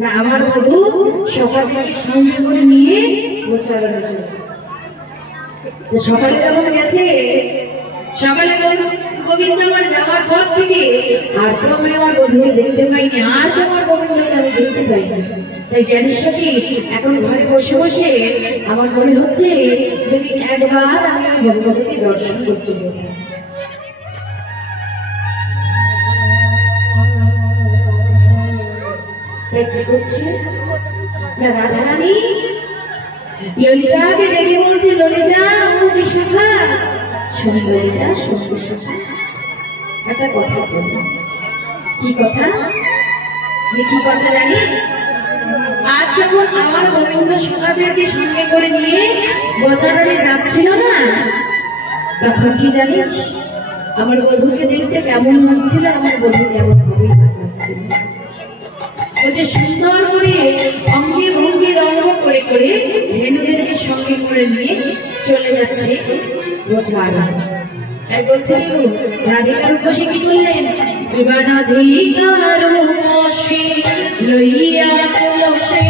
না আমার বধূ সকাল থেকে সঙ্গে করে নিয়ে গোচারণে চলে সকালে যখন গেছে, সকালে গোবিন্দ আমার যাওয়ার পর থেকে আর তো আমি আমার বধূকে দেখতে পাইনি, আর তো আমার গোবিন্দকে আমি দেখতে পাইনি। তাই জানিস কি এখন ঘরে বসে বসে আমার মনে হচ্ছে যদি একবার আমি ওই ভগবতীকে দর্শন করতে পারি। তাই কি করছে না রাধারানী ললিতাকে ডেকে বলছে, ললিতা ও বিশাখা, শোন ললিতা, শোন বিশাখা, একটা কথা বলি। কি কথা? কি কথা জানি? আজ যখন আমার গোবিন্দ সখাদেরকে সঙ্গে করে নিয়ে গোচারণে যাচ্ছিল না, তখন কি জানিস আমার বধূকে দেখতে কেমন লাগছিল, আমার বধূ কেমন ভাবে যাচ্ছিল। বলছে সুন্দর করে অঙ্গে ভঙ্গি রঙ্গ করে করে ধেনুদেরকে সঙ্গে করে নিয়ে চলে যাচ্ছে গোচারণ। এক বলছে রাধিকার উপসে কি করলেন, এবার রাধিকার উপসে লইয়া তুলসে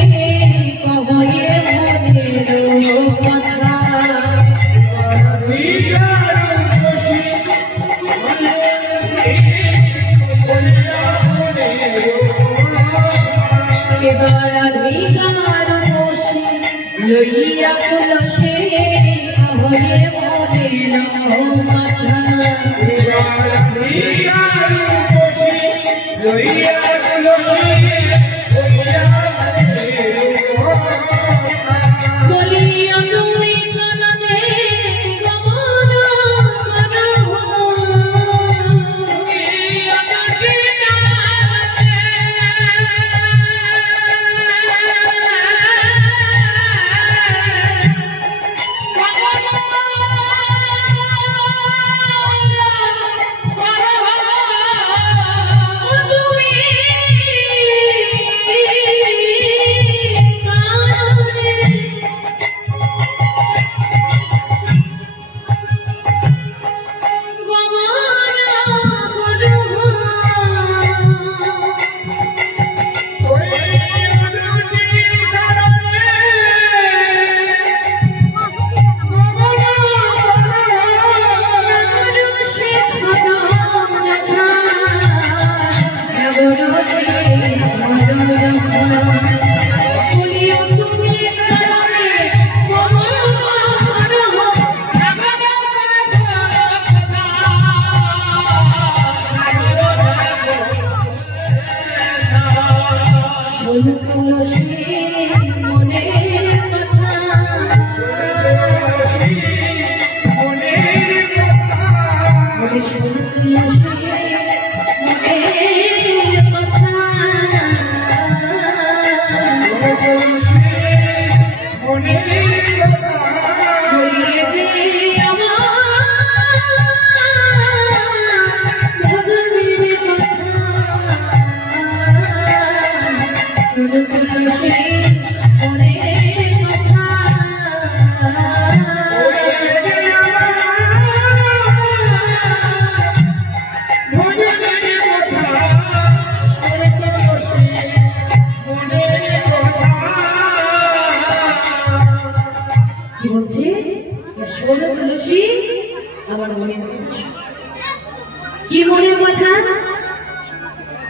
কহয়ে মনের কথা, এবার রাধিকার উপসে লইয়া তুলসে কহয়ে মনের কথা, বলিয়া তুমি কাননে গমন কি মনের কথা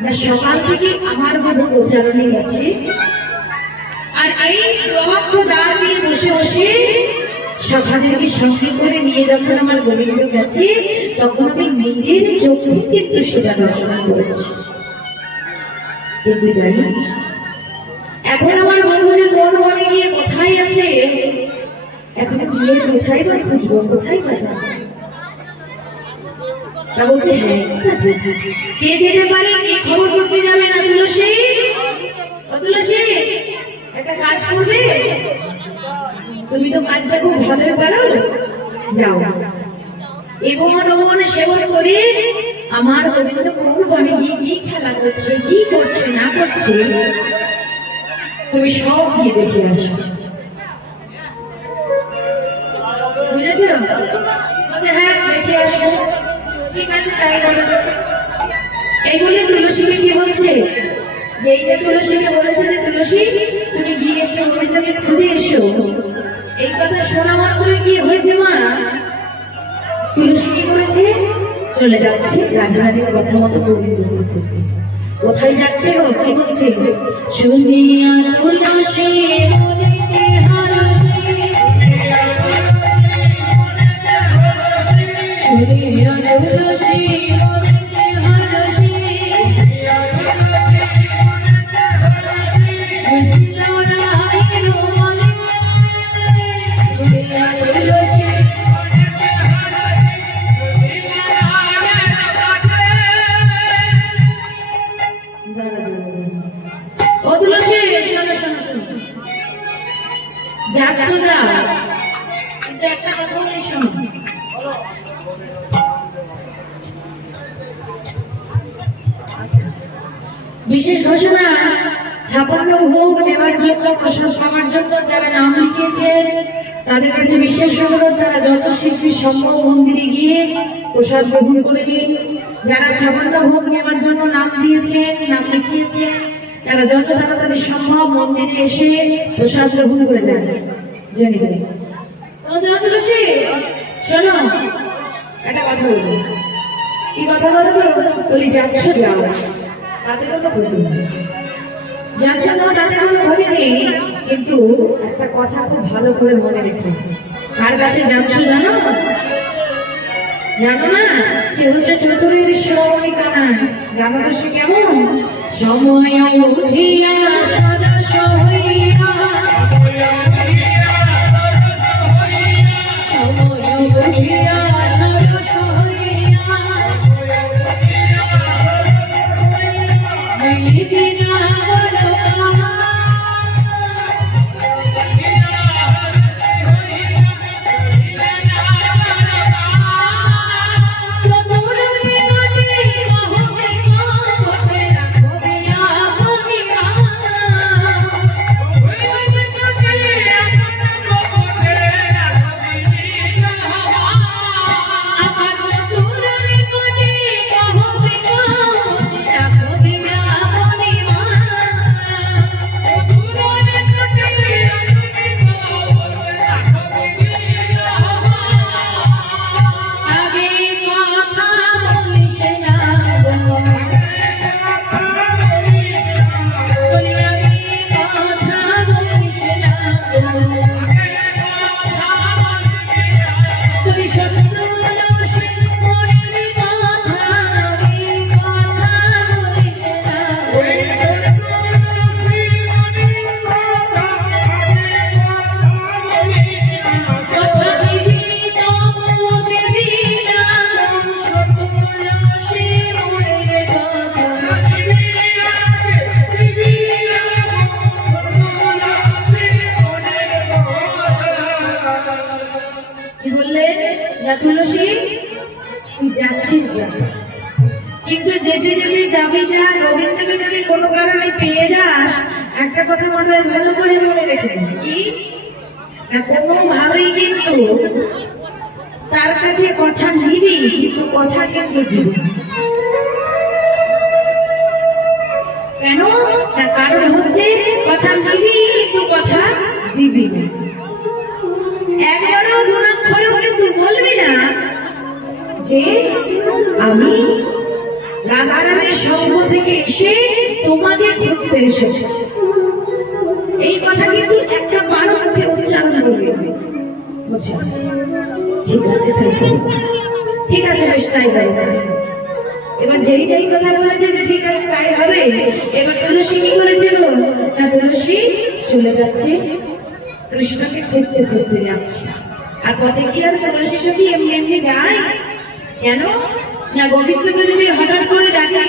না সকাল থেকে আমার বধূ গোচারণে গেছে, আর এই প্রভাত দ্বার দিয়ে বসে বসে সখাদেরকে সঙ্গে করে নিয়ে যখন আমার গোবিন্দ গেছে, তখন আমি নিজের চোখে কিন্তু সেটা দর্শন করেছি। কিন্তু জানি এখন আমার বন্ধু যে কোন বনে গিয়ে কোথায় আছে, এখন গিয়ে কোথায় বা খুঁজবো, কোথায় বা যাবো? তা বলছে হ্যাঁ কে যেতে পারে, কে খবর করতে যাবে না? তুলসী, ও তুলসী একটা কাজ করবে, তুমি তো কাজটা খুব ভালো পারো, যাও এবং সেবন করে আমার গোবিন্দ কোন বনে গিয়ে কি খেলা করছে, কি করছে না করছে, তুমি সব গিয়ে দেখে আসো। বুঝেছো? হ্যাঁ দেখে আসবো, ঠিক আছে তাই বলে। এই বলে তুলসীকে কি বলছে, যেইটা তুলসীকে বলেছে যে তুলসী তুমি গিয়ে একটু গোবিন্দকে খুঁজে এসো, এই কথা শোনা মাত্রই কি হয়েছে মা, তুলসী কি করেছে, চলে যাচ্ছে রাধারানীর কথা মতো গোবিন্দকে খুঁজে। কোথায় যাচ্ছে গো, কি বলছে, শুনিয়া তুলসী মনেতে হারসে, শুনিয়া তুলসী মনেতে হারসে, নারায়ণ মনে, শুনিয়া তুলসী ও তুলসী শোনো শোনো শোনো, যাচ্ছ যাও, কিন্তু একটা কথা বলি শোনো। বিশেষ ঘোষণা, 56 ভোগ নেওয়ার জন্য, প্রসাদ পাওয়ার জন্য যারা নাম লিখিয়েছেন তাদের কাছে বিশেষ অনুরোধ, তারা যত শিল্পী সম্ভব মন্দিরে গিয়ে প্রসাদ গ্রহণ করে দিন। যারা 56 ভোগ নেওয়ার জন্য নাম দিয়েছেন, নাম লিখিয়েছেন, তারা যত তাড়াতাড়ি সম্ভব মন্দিরে এসে প্রসাদ গ্রহণ করে যান। জানি জানি তুলসী শোনো, একটা কথা বলবো। কি কথা বলো তো, বলি যাচ্ছ যাও, তাতে কোনো ক্ষতি নেই, যাচ্ছ যাও তাতে কোনো ক্ষতি নেই, কিন্তু একটা কথা খুব ভালো করে মনে রেখো, কার কাছে যাচ্ছ জানো, জানো না, সে হচ্ছে চতুরের শিরোমণি কানা। জানো না সে কেমন, সময় বুঝিয়া সদস হইয়া, সময় বুঝিয়া সদস হইয়া, বিনা বলো তুলসী, তুই যাচ্ছিস যা, কিন্তু যেতে যেতে যাবি যা, গোবিন্দকে যদি কোনো কারণে পেয়ে যাস, একটা কথা মাথায় ভালো করে মনে রেখে, কি না, কোনোভাবেই কিন্তু তার কাছে কথা নিবি, কিন্তু কথা কিন্তু দিবি। কেন না, কারণ হচ্ছে কথা নিবি কিন্তু কথা দিবি না। একবারও দুনাক্ষরেও কিন্তু বলবি না যে আমি রাধারানীর সঙ্গ থেকে এসে তোমাকে খুঁজতে এসেছি, এই কথা কিন্তু একটা বারো মুখে উচ্চারণ করবি। ঠিক আছে তাই করবো, ঠিক আছে বেশ তাই হবে। এবার যেইটাই কথা বলেছে যে ঠিক আছে তাই হবে, এবার তুলসী কি করেছিল না, তুলসী চলে যাচ্ছে কৃষ্ণকে খুঁজতে খুঁজতে যাচ্ছে। আর পথে কি আর তুলসী সখী এমনি এমনি যায়, কেন না, গোবিন্দকে যদি হঠাৎ করে ডাকে